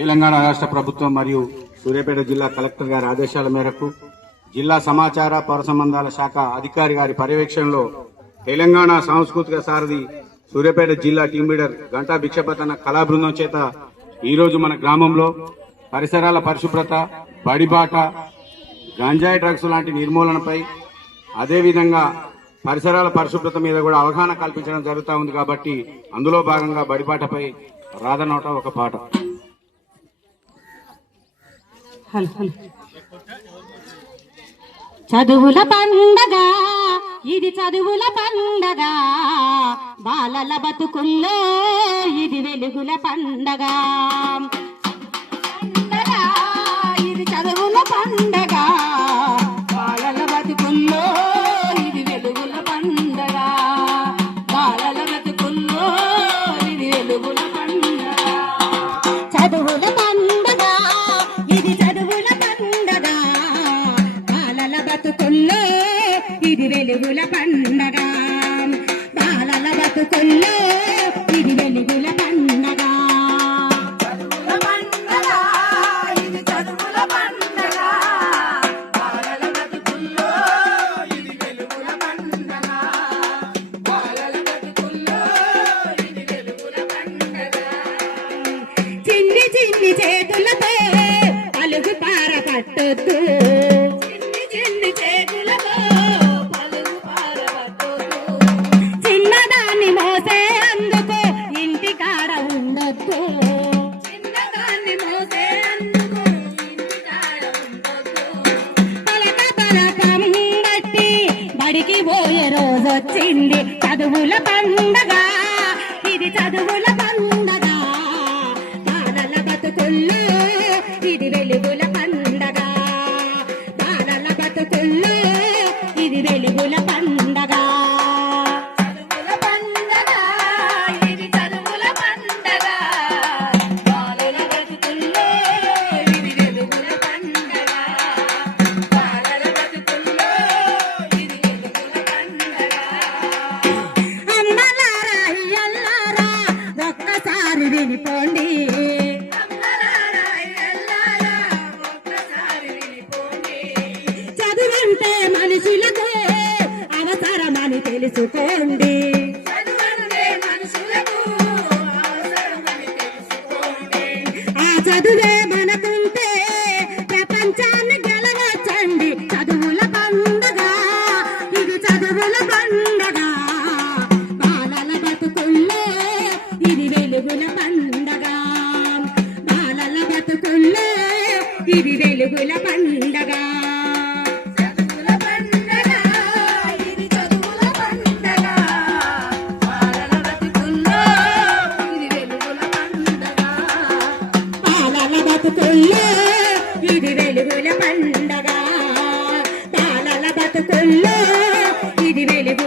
తెలంగాణ రాష్ట్ర ప్రభుత్వం మరియు సూర్యాపేట జిల్లా కలెక్టర్ గారి ఆదేశాల మేరకు జిల్లా సమాచార పౌర సంబంధాల శాఖ అధికారి గారి పర్యవేక్షణలో తెలంగాణ సాంస్కృతిక సారథి సూర్యాపేట జిల్లా టీం లీడర్ గంటా భిక్షపతన కళా బృందం చేత ఈరోజు మన గ్రామంలో పరిసరాల పరిశుభ్రత, బడిబాట, గంజాయి డ్రగ్స్ లాంటి నిర్మూలనపై అదేవిధంగా పరిసరాల పరిశుభ్రత మీద కూడా అవగాహన కల్పించడం జరుగుతూ ఉంది. కాబట్టి అందులో భాగంగా బడిపాటపై రాధనోట ఒక పాట. చదువుల పండగ ఇది, చదువుల పండగ, బాలల బతుకుల్లో ఇది వెలుగుల పండగ. ఇది చదువుల పండగ, బాలల బతుకుల్లో ఇది వెలుగుల పండగ. బాలల బతుకుల్లో ఇది వెలుగుల పండగ. చదువుల పండగ ఇది, చదువుల పండగ, బాలల బతుకుల్లో ఇది వెలుగుల పండగ. బాలల బతుకుల్లో ఇది వెలుగుల పండగ. చదువుల పండగ ఇది, చదువుల పండగ, బాలల బతుకుల్లో ఇది వెలుగుల పండగ. బాలల బతుకుల్లో ఇది వెలుగుల పండగ. చిన్ని చిన్ని చేతులతో పలుగు పార పట్టొద్దు, చిన్ని చిన్ని చేతులతో పలుగు పార పట్టొద్దు. చిన్నదాన్ని మోసే అందుకు ఇంటి కాడ ఉండొద్దు, చిన్నదాన్ని మోసే అందుకు ఇంటి కాడ ఉండొద్దు. పలక పలకం బట్టి బడికి పోయే రోజొచ్చింది. చదువుల పండగ ఇది, చదువుల పండగ, బాలల బతుకుల్లో ఇది వెలుగుల పండగ. బాలల బతుకుల్లో ఇది వెలుగుల పండగ. చదువుల పండగ ఇది, చదువుల పండగ, బాలల బతుకుల్లో ఇది వెలుగుల పండగ. బాలల బతుకుల్లో ఇది వెలుగుల పండగ. అమ్మలారా అయ్యల్లారా ఒక్కసారి వినిపోండి, అమ్మలారా అయ్యల్లారా ఒక్కసారి వినిపోండి. చదువంటే మనుషులకు అవసరమని తెలుసుకోండి, చదువంటే మనుషులకు అవసరమని తెలుసుకోండి. ఆ చదువే మనకుంటే ప్రపంచాన్ని గెలవచ్చండి. చదువుల పండగ ఇది, చదువుల పండగ, బాలల బతుకుల్లో ఇది వెలుగుల పండగ. బాలల బతుకుల్లో ఇది వెలుగుల పండగ. చదువుల పండగ ఇది, చదువుల పండగ, బాలల బతుకుల్లో ఇది వెలుగుల పండగ. బాలల బతుకుల్లో ఇది వెలుగుల పండగ. బాలల బతుకుల్లో ఇది వెలుగుల